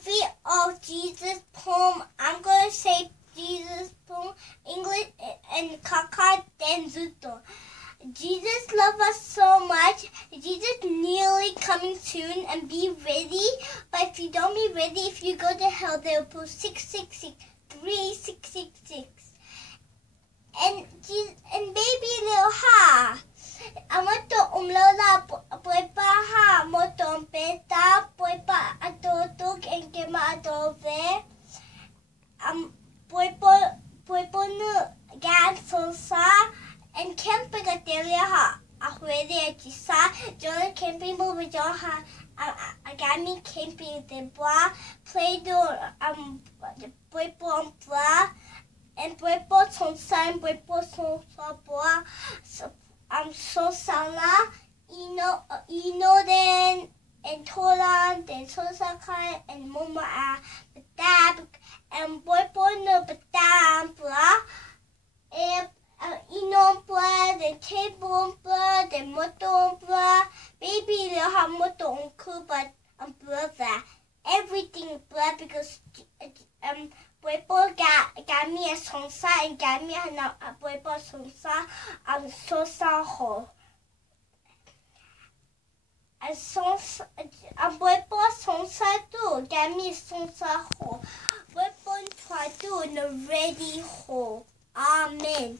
movie of Jesus poem. I'm going to say Jesus poem, English and Kaka then Zuto. Jesus loves us so much. Jesus nearly coming soon, and be ready. But if you don't be ready, if you go to hell, they'll put 666, 3666. And baby little ha. Amoto umlola poipa ha moto peta poipa atotuk and kema atove. Poipo nu gan sosa and camping at ha. Ahwede chisa John camping over John ha. Agami camping the bois play do poipo blah and poipo son san poipo son bois. So sana ino then and tolan then sosakai and mama betab and boypo no betab blah and ino blah then table blah then moto blah baby the have moto uncle but blah everything blah because boypo got me a sonsa and got me a boypo sonsa sosa ho. A boypo sonsa too, got me sonsa ho. Boypo try to ready ho. Amen.